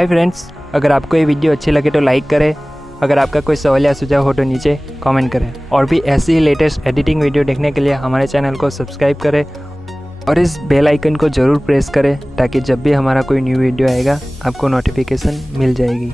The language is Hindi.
हाय फ्रेंड्स, अगर आपको ये वीडियो अच्छी लगे तो लाइक करें। अगर आपका कोई सवाल या सुझाव हो तो नीचे कमेंट करें और भी ऐसी ही लेटेस्ट एडिटिंग वीडियो देखने के लिए हमारे चैनल को सब्सक्राइब करें और इस बेल आइकन को ज़रूर प्रेस करें ताकि जब भी हमारा कोई न्यू वीडियो आएगा आपको नोटिफिकेशन मिल जाएगी।